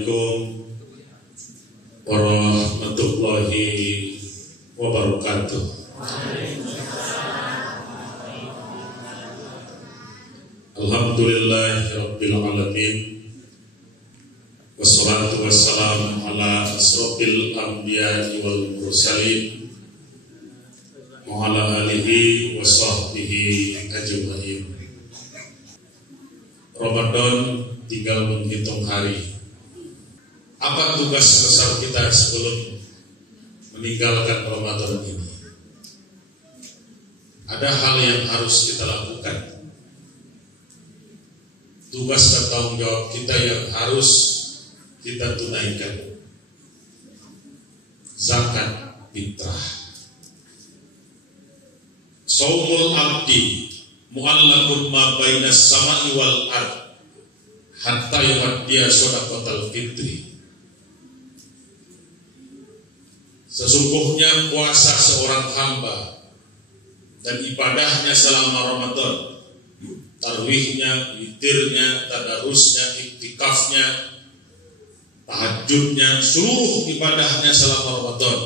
Assalamualaikum warahmatullahi wabarakatuh. Alhamdulillahirabbil alamin. Wassalatu wassalamu ala asrofil anbiya'i wal mursalin wa ala alihi wa sahbihi ajma'in. Ramadan tinggal menghitung hari. Apa tugas besar kita sebelum meninggalkan Ramadan ini? Ada hal yang harus kita lakukan. Tugas dan tanggung jawab kita yang harus kita tunaikan. Zakat fitrah. Shaumul abdi mu'allaqun ma bainas sama'i wal ard hatta yu'addiya shadaqatal fitri. Sesungguhnya puasa seorang hamba dan ibadahnya selama Ramadan, tarwihnya, witirnya, tadarusnya, iktikafnya, tahajudnya, seluruh ibadahnya selama Ramadan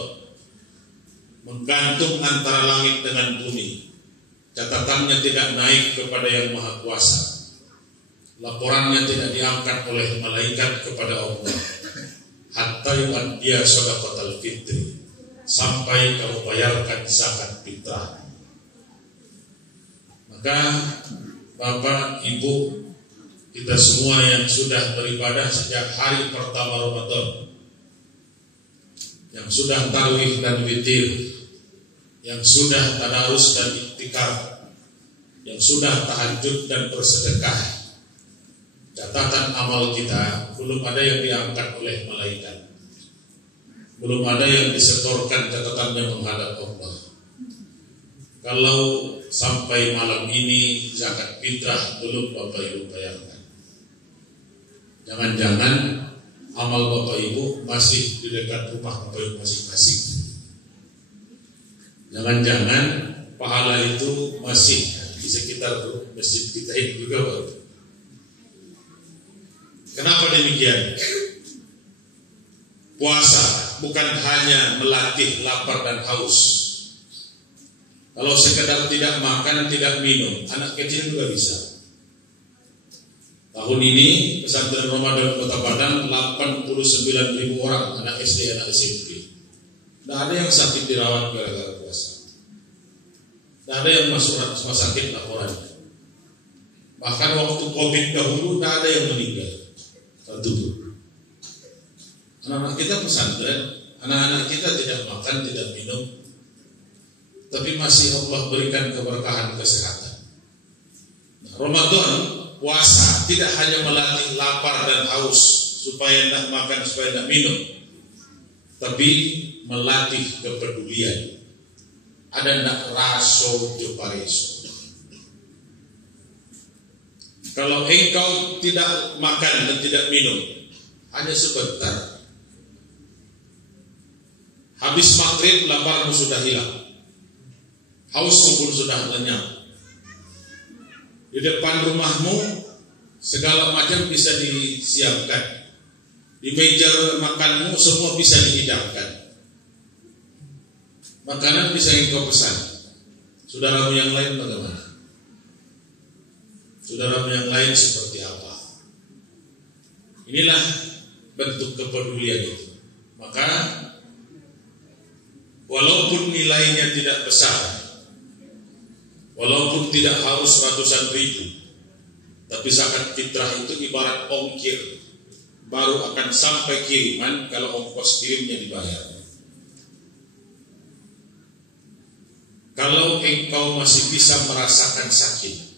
menggantung antara langit dengan bumi. Catatannya tidak naik kepada Yang Maha Kuasa. Laporannya tidak diangkat oleh malaikat kepada Allah. Hatta yu'addiya shadaqatal fitri, sampai kamu bayarkan zakat fitrah. Maka Bapak, Ibu, kita semua yang sudah beribadah sejak hari pertama Ramadan, yang sudah tarawih dan witir, yang sudah tadarus dan iktikaf, yang sudah tahajud dan bersedekah, catatan amal kita belum ada yang diangkat oleh malaikat, belum ada yang disetorkan catatannya menghadap Allah. Kalau sampai malam ini zakat fitrah belum Bapak Ibu bayarkan, jangan-jangan amal Bapak Ibu masih di dekat rumah Bapak Ibu masing-masing. Jangan-jangan pahala itu masih di sekitar masjid kita ini juga, Bapak. Kenapa demikian? Puasa bukan hanya melatih lapar dan haus. Kalau sekedar tidak makan, tidak minum, anak kecil juga bisa. Tahun ini pesantren Ramadan Kota Padang 89.000 orang anak SD, anak SMP. Tidak ada yang sakit dirawat gara-gara puasa. Tidak ada yang masuk rumah sakit laporannya. Bahkan waktu COVID dahulu tidak ada yang meninggal. Satu. Anak-anak kita pesantren, anak-anak kita tidak makan, tidak minum, tapi masih Allah berikan keberkahan kesehatan. Nah, Ramadan puasa tidak hanya melatih lapar dan haus supaya tidak makan, supaya tidak minum, tapi melatih kepedulian. Ada nak raso jopareso. Kalau engkau tidak makan dan tidak minum, hanya sebentar, habis maghrib laparmu sudah hilang, hausmu pun sudah lenyap. Di depan rumahmu segala macam bisa disiapkan. Di meja makanmu semua bisa dihidangkan. Makanan bisa engkau pesan. Saudaramu yang lain bagaimana? Saudaramu yang lain seperti apa? Inilah bentuk kepedulian itu. Maka walaupun nilainya tidak besar, walaupun tidak harus ratusan ribu, tapi zakat fitrah itu ibarat ongkir, baru akan sampai kiriman kalau ongkos kirimnya dibayar. Kalau engkau masih bisa merasakan sakit,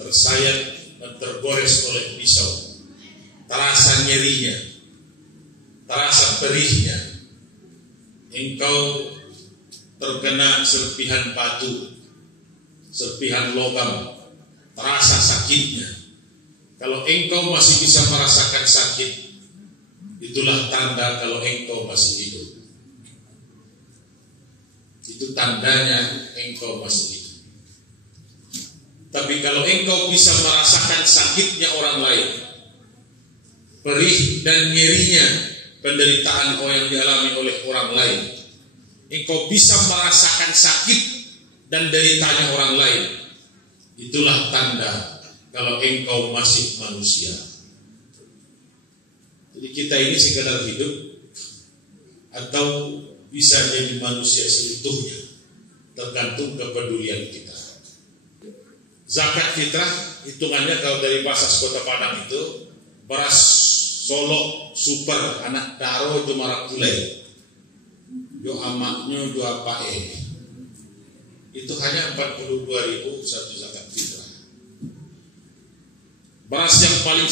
tersayat dan tergores oleh pisau, terasa nyerinya, terasa perihnya, engkau terkena serpihan batu, serpihan logam, terasa sakitnya. Kalau engkau masih bisa merasakan sakit, itulah tanda kalau engkau masih hidup. Itu tandanya engkau masih hidup. Tapi kalau engkau bisa merasakan sakitnya orang lain, perih dan nyerinya penderitaan yang dialami oleh orang lain. Engkau bisa merasakan sakit dan deritanya orang lain. Itulah tanda kalau engkau masih manusia. Jadi kita ini sekedar hidup atau bisa jadi manusia seutuhnya, tergantung kepedulian kita. Zakat fitrah hitungannya kalau dari bahasa Kota Padang itu beras Solo super anak daro jumarak kulai yo amaknya jo apae itu hanya 42.000 satu zakat fitrah. Beras yang paling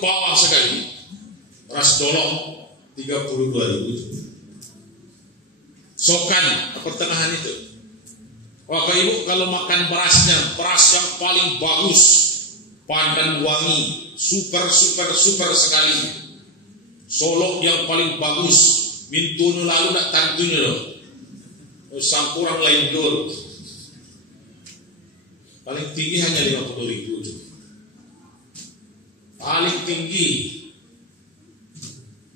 bawah sekali beras dolok 32.000. Sokan pertengahan itu. Bapak Ibu kalau makan berasnya, beras yang paling bagus, pandan wangi, super sekali. Solok yang paling bagus, mintunya lalu nak tantunya loh. Sampuran lain dulu. Paling tinggi hanya 50.000. Paling tinggi.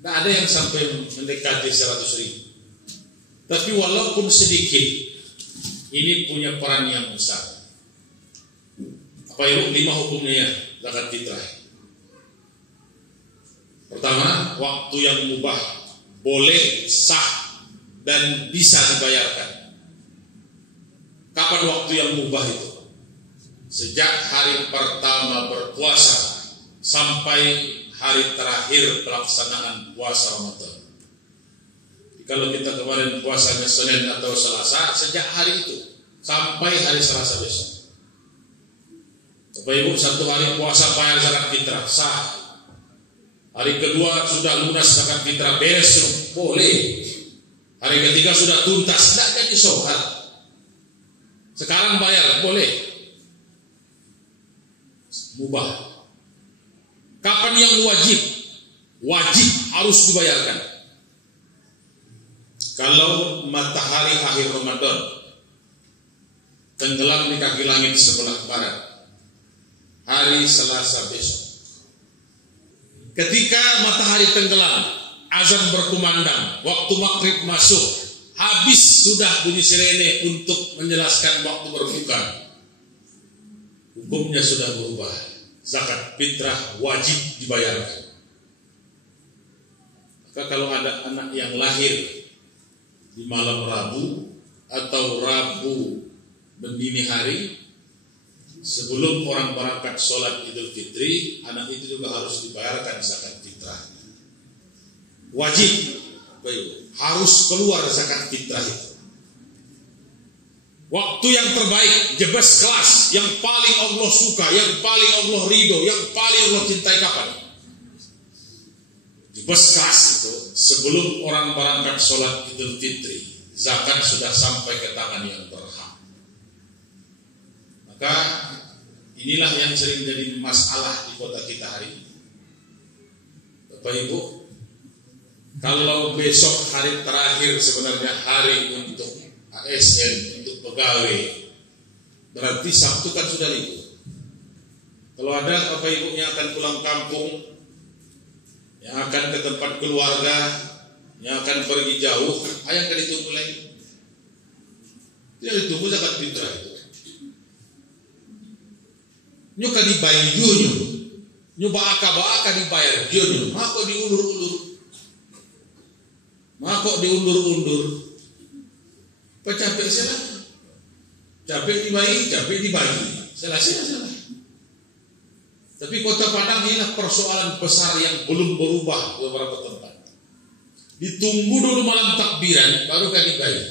Tidak ada yang sampai mendekati 100.000. Tapi walaupun sedikit, ini punya peran yang besar. Apa Ibu 5 hukumnya ya zakat fitrah? Pertama, waktu yang mubah, boleh, sah, dan bisa dibayarkan. Kapan waktu yang mubah itu? Sejak hari pertama berpuasa sampai hari terakhir pelaksanaan puasa Ramadan. Kalau kita kemarin puasanya Senin atau Selasa, sejak hari itu sampai hari Selasa besok. Bapak Ibu, 1 hari puasa bayar zakat fitrah sah. Hari kedua sudah lunas zakat fitrah beres, boleh. Hari ketiga sudah tuntas, tidak jadi soal. Sekarang bayar, boleh. Mubah. Kapan yang wajib? Wajib harus dibayarkan. Kalau matahari akhir Ramadan tenggelam di kaki langit sebelah barat, hari Selasa besok. Ketika matahari tenggelam, azan berkumandang, waktu maghrib masuk, habis sudah bunyi sirene untuk menjelaskan waktu berbuka. Hukumnya sudah berubah. Zakat fitrah wajib dibayarkan. Maka kalau ada anak yang lahir di malam Rabu atau Rabu mendini hari, sebelum orang berangkat sholat Idul Fitri, anak itu juga harus dibayarkan zakat fitrah. Wajib, harus keluar zakat fitrah itu. Waktu yang terbaik, jebes kelas, yang paling Allah suka, yang paling Allah ridho, yang paling Allah cintai kapan? Jebes kelas itu sebelum orang berangkat sholat Idul Fitri, zakat sudah sampai ke tangan yang berhak. Maka inilah yang sering jadi masalah di kota kita hari ini. Bapak Ibu, kalau besok hari terakhir sebenarnya hari untuk ASN, untuk pegawai, berarti Sabtu kan sudah libur. Kalau ada Bapak Ibu yang akan pulang kampung, yang akan ke tempat keluarga, yang akan pergi jauh, ayah akan ditunggu lagi. Tidak ditunggu zakat fitrah itu. Nyuka dibayar junyu, nyoba aka dibayar junyu, mako diundur-undur, pecapek salah, capek dibagi, salah. Tapi Kota Padang inilah persoalan besar yang belum berubah di beberapa tempat. Ditunggu dulu malam takbiran, baru kan dibagi.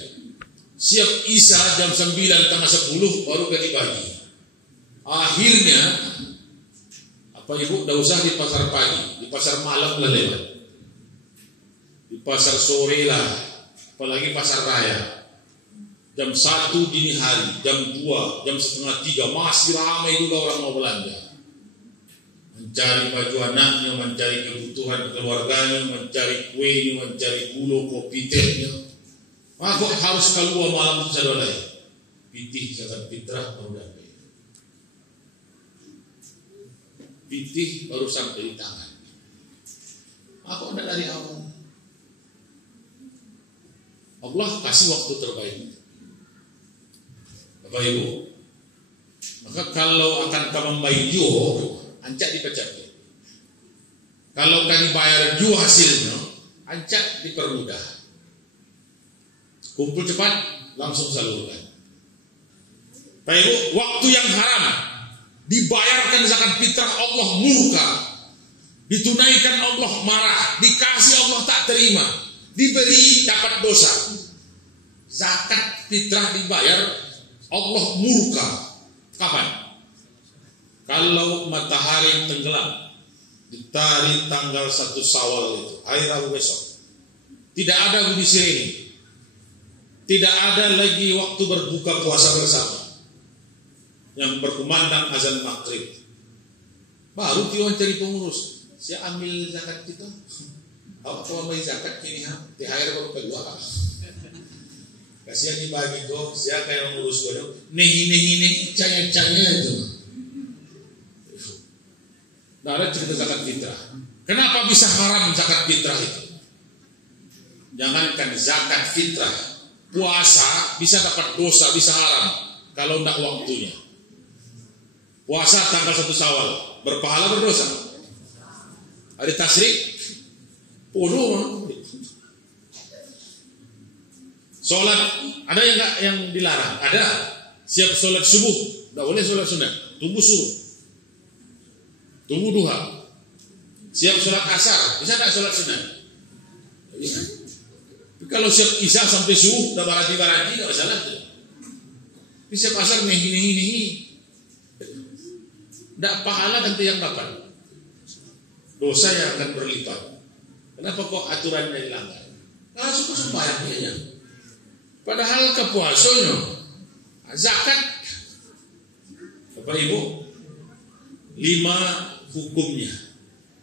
Siap Isya jam 9:30 baru kan dibagi. Akhirnya apa Ibu, tidak usah di pasar pagi, di pasar malam lah lewat, di pasar sore lah, apalagi pasar raya. Jam 1 dini hari, jam 2, jam 2:30 masih ramai juga orang mau belanja, mencari baju anaknya, mencari kebutuhan keluarganya, mencari kuenya, mencari gula, kopi, tehnya. Maka harus keluar malam itu saudara. Pitih zakat fitrah baru dapat. pitih baru sampai di tangan. Apa anda dari awal? Allah kasih waktu terbaik. Bapak Ibu, maka kalau akan kamu bayu, ancak dipecat. Kalau kan dibayar jua hasilnya, ancak dipermudah. Kumpul cepat, langsung salurkan. Bapak Ibu, waktu yang haram dibayarkan zakat fitrah, Allah murka. Ditunaikan Allah marah, dikasih Allah tak terima, diberi dapat dosa. Zakat fitrah dibayar, Allah murka. Kapan? Kalau matahari tenggelam di tanggal 1 Syawal itu, hari Rabu besok, tidak ada bunyi sirene, tidak ada lagi waktu berbuka puasa bersama, yang berkumandang azan maghrib, baru tiwan cari pengurus, saya ambil zakat kita, awak mau ambil zakat kini THR baru kedua, kasihan dibagi kok, saya kayak mengurus gue, nehi caya itu. Nah, ada cerita zakat fitrah. Kenapa bisa haram zakat fitrah itu? Jangankan zakat fitrah, puasa bisa dapat dosa, bisa haram kalau tidak waktunya. Puasa tanggal 1 Syawal, berpahala berdosa. Hari tasyrik, bodoh. Sholat, ada yang dilarang? Ada. Siap sholat subuh, tidak boleh sholat sunat, tunggu suruh. Tunggu duha. Siap sholat asar, bisa tak sholat sunat? Bisa. Kalau siap isya sampai subuh, dah barati, tak masalah. Tapi siap asar nehi. Tidak pahala nanti yang dapat. Dosa yang akan berlipat. Kenapa kok aturannya dilanggar? Karena suka sembahyang dia. Padahal kepuasannya, zakat, Bapak Ibu, 5 hukumnya.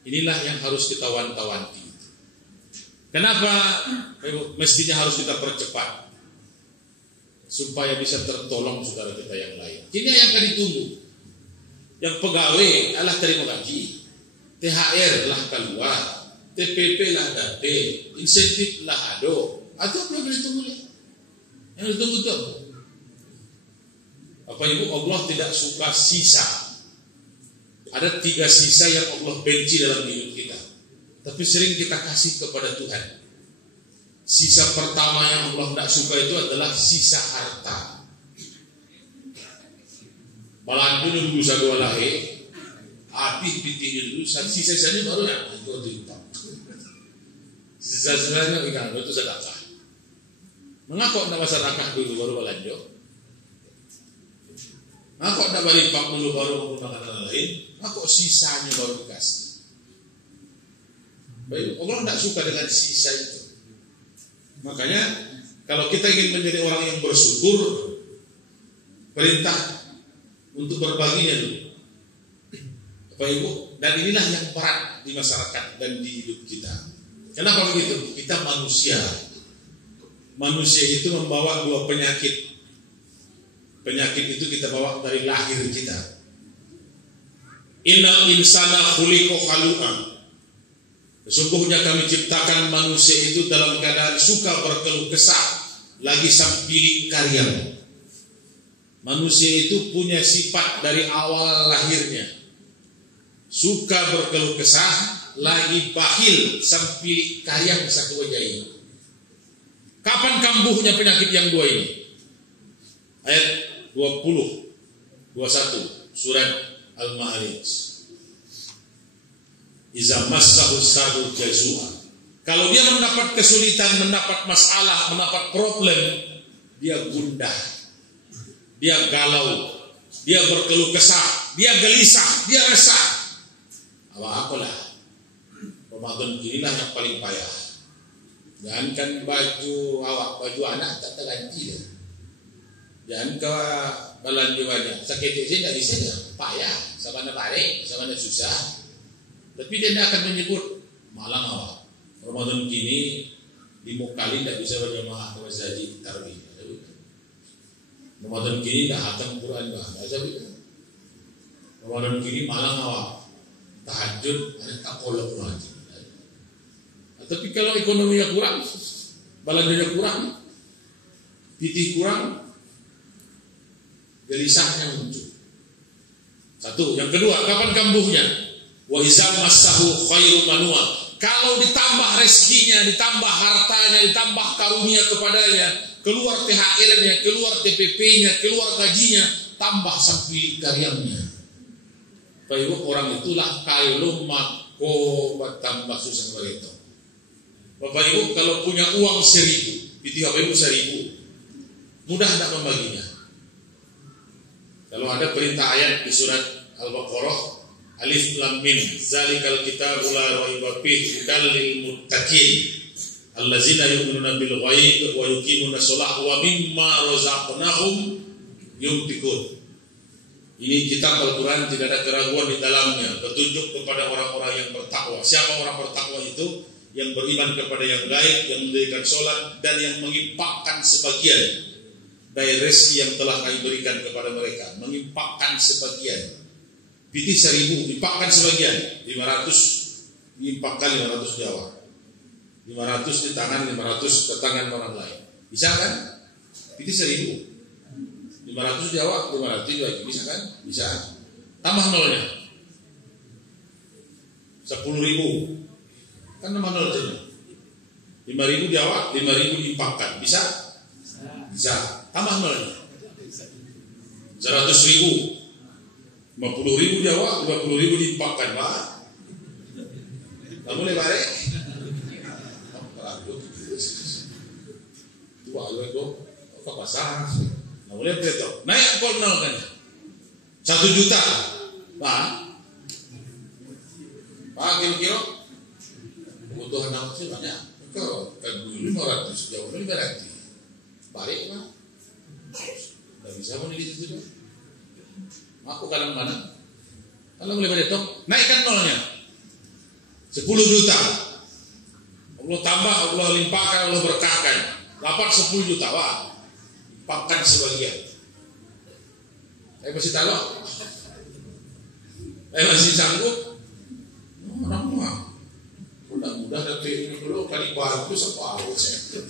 Inilah yang harus kita wanti-wanti. Kenapa mestinya harus kita percepat supaya bisa tertolong saudara kita yang lain. Ini yang akan ditunggu. Yang pegawai adalah terima gaji, THR lah keluar, TPP lah date, insentif lah ado. Atau apa yang ditunggu? Yang ditunggu itu apa Ibu? Allah tidak suka sisa. Ada 3 sisa yang Allah benci dalam hidup kita, tapi sering kita kasih kepada Tuhan. Sisa pertama yang Allah tidak suka itu adalah sisa harta. Malah dulu bisa dua lahir, api pitih dulu, sisa-sisanya baru yang itu diutang. Sisa-sisanya ikan itu sedekah. Mengapa tidak masyarakat dulu baru belanjut? Mengapa tidak berinfak dulu baru menggunakan hal lain? Maka sisanya baru dikasih. Baik, Allah tidak suka dengan sisa itu. Makanya kalau kita ingin menjadi orang yang bersyukur, perintah untuk berbaginya dulu. Bapak Ibu, dan inilah yang berat di masyarakat dan di hidup kita. Kenapa begitu? Kita manusia. Manusia itu membawa 2 penyakit. Penyakit itu kita bawa dari lahir kita. Innal insana khuliqa halu'an. Sesungguhnya kami ciptakan manusia itu dalam keadaan suka berkeluh kesah, lagi sampili karyam. Manusia itu punya sifat dari awal lahirnya, suka berkeluh kesah, lagi bakhil sampili karyam satu wajah ini. Kapan kambuhnya penyakit yang 2 ini? Ayat 20, 21 surat Al-Ma'arij. Iza massahu sarru jazua. Kalau dia mendapat kesulitan, mendapat masalah, mendapat problem, dia gundah, dia galau, dia berkeluh kesah, dia gelisah, dia resah. Apalah, Ramadan inilah yang paling payah. Jangankan baju awak, baju anak tak terganti dah. Jangan ke belanja banyak, sakit ini tidak bisa dah. Payah, sama ada baring, sama ada susah. Tapi dia tidak akan menyebut malang awak. Ramadan kini di Mukali tidak bisa berjamaah ke masjid Tarbi. Ramadan kini tidak hatam Quran bah. Ramadan kini malang awak. tahajud, ada tak kolok lagi. Tapi kalau ekonominya kurang, belanjanya kurang, pitih kurang, gelisahnya muncul. Satu, yang kedua, kapan kambuhnya? Wa izam masahu khairu manua. Kalau ditambah rezekinya, ditambah hartanya, ditambah karunia kepadanya, keluar THR-nya, keluar TPP-nya, keluar gajinya, tambah sampai karyanya. Baik orang itulah kailo mako bertambah susah begitu. Bapak Ibu kalau punya uang 1.000, itu Bapak Ibu 1.000, mudah tidak membaginya. Kalau ada perintah ayat di surat Al-Baqarah, Alif Lam Mim, zalikal kitabul la raiba fihi hudal lil muttaqin allazina yu'minuna bil ghaib wa yuqimuna sholata wa mimma razaqnahum yunfiqun. Ini kitab Al-Quran tidak ada keraguan di dalamnya, petunjuk kepada orang-orang yang bertakwa. Siapa orang bertakwa itu? Yang beriman kepada yang gaib, yang mendirikan sholat, dan yang mengimpakkan sebagian dari rezeki yang telah kami berikan kepada mereka. Mengimpakkan sebagian. Pitih 1.000, impakkan sebagian. 500, impakkan 500 Jawa. 500 di tangan, 500 ke tangan orang lain. Bisa kan? Pitih 1.000. 500 Jawa, 500 lagi. Bisa kan? Bisa. Tambah nolnya. 10.000. Kan nama nol saja. 5.000 Jawa, 5.000 diimpakkan. Bisa? Bisa. Tambah nolnya. 100.000. 50.000 Jawa, 50.000 diimpakkan. Pak. Kamu boleh balik? Itu aku ke pasar. Nah, boleh betul. Naik kol nol kan? 1 juta. Pak. Pak kira-kira kebutuhan anak sih banyak. Kau kan dulu 500 Jawa ini berarti. Balik Pak. Tidak bisa mau di situ. Aku kadang-kadang kalau boleh betul, naikkan nolnya 10 juta. Allah tambah, Allah limpahkan, Allah berkahkan. Dapat 10 juta, wah. Pakan sebagian. Saya masih tahu. Saya masih sanggup. Orang mah. Mudah-mudahan nanti ini dulu kali bagus apa saya. 10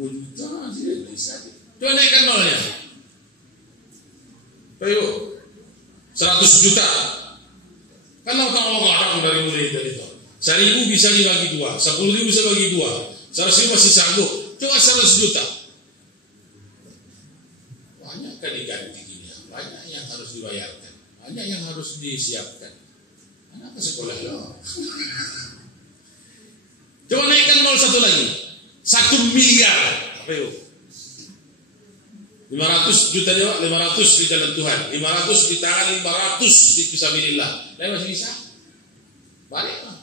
juta sih bisa. Coba naikkan nolnya. Ayo, 100 juta. Kan Allah larang dari mulai dari itu. 1.000 bisa dibagi 2, 10.000 bisa bagi 2, 100.000 masih sanggup. Coba 100 juta. Banyak kan diganti gini, banyak yang harus dibayarkan, banyak yang harus disiapkan. Anak ke sekolah loh. Coba naikkan 01 lagi, 1 miliar. Apa itu? 500 juta Jawa, 500 di jalan Tuhan, 500 di tangan, 500 di fisabilillah. Lain masih bisa? Balik lah.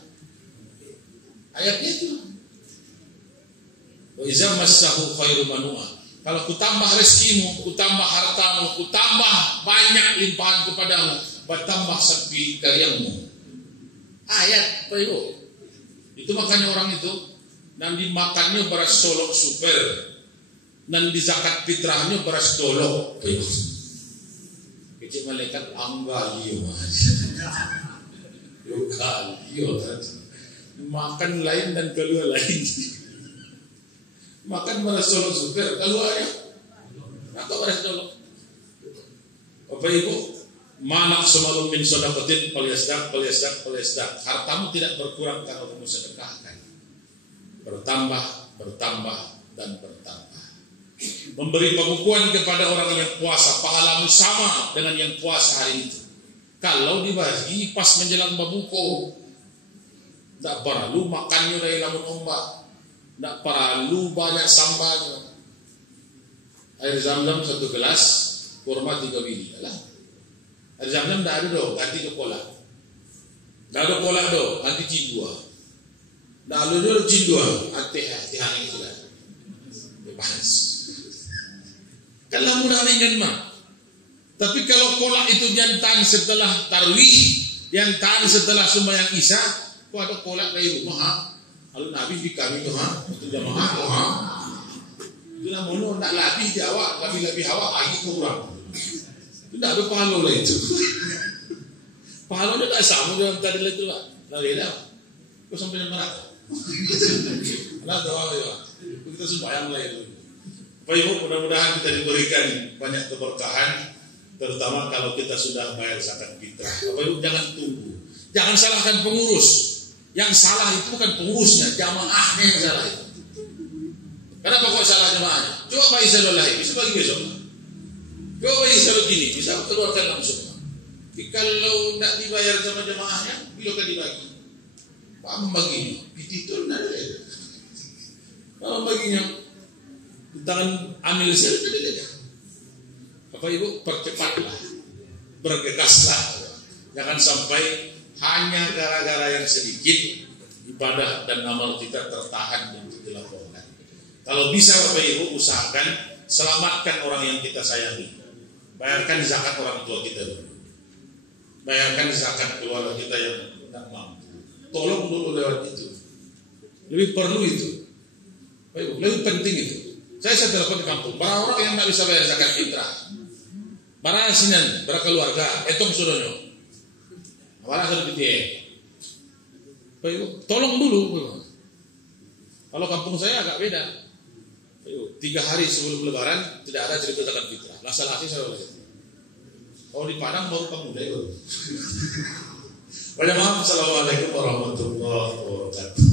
Ayatnya itu. Wa iza massahu khairu manua. Kalau kutambah rezekimu, kutambah hartamu, kutambah banyak limpahan kepadamu, bertambah sepi karyamu. Ayat apa itu? Itu makanya orang itu nanti makannya beras solok super. Dan di zakat fitrahnya beras dolok. Kecil malaikat anggalio. Anggalio. Makan lain dan keluar lain. Makan beras dolok super, keluar ya. Atau beras dolok. Bapak Ibu, manak semalam min sodakotin paliasdak. Hartamu tidak berkurang kalau kamu sedekahkan. Bertambah, dan bertambah. Memberi pengukuhan kepada orang yang puasa, pahalamu sama dengan yang puasa hari itu. Kalau dibagi pas menjelang berbuka, tidak perlu makannya dari lamun ombak, tidak perlu banyak sambal. Air zam-zam 1 gelas, kurma 3 biji. Air zam-zam tidak ada doh, ganti ke pola. Tidak ada pola doh, ganti cindua. Tidak ada doh cindua, hati-hati itu lah. Bebas. Kalau mudah ringan mah. Tapi kalau kolak itu jantan setelah tarwih, jantan setelah sembahyang isya, kok ada kolak dari rumah? Lalu Nabi di kami tuh, itu jamaah tuh, itu namun nak lebih Jawa, lebih hawa lagi kurang. Itu tidak ada pahala itu. Pahalanya tak sama dengan tadi itu lah. Lagi dah. Kau sampai mana? Nah, doa ya. Kita sembahyang lah itu. Bapak Ibu, mudah-mudahan kita diberikan banyak keberkahan, terutama kalau kita sudah bayar zakat fitrah. Bapak Ibu jangan tunggu, jangan salahkan pengurus. Yang salah itu bukan pengurusnya, jamaahnya yang salah itu. Kenapa kok salah jamaahnya? Coba bagi salolahi, bisa bagi besok. Coba bagi salot ini, bisa keluarkan langsung. Tapi kalau tidak dibayar sama jamaahnya, bila kan dibagi? Pak baginya, itu tidak ada. Kalau baginya di tangan amil sel tidak ada. Bapak Ibu percepatlah, bergegaslah, jangan sampai hanya gara-gara yang sedikit ibadah dan amal kita tertahan dan dilaporkan. Kalau bisa Bapak Ibu usahakan selamatkan orang yang kita sayangi, bayarkan zakat orang tua kita dulu, bayarkan zakat keluarga kita yang tidak mampu. Tolong dulu lewat itu, lebih perlu itu. Lebih penting itu. Saya telepon di kampung, para orang yang tidak bisa bayar zakat fitrah, para asinan, para keluarga, etong sudono, para sedikit, tolong dulu. Kalau kampung saya agak beda. 3 hari sebelum Lebaran tidak ada cerita zakat fitrah. Lasal hati saya boleh. Kalau di Padang baru pemuda itu. Banyak maaf. Assalamualaikum warahmatullahi wabarakatuh.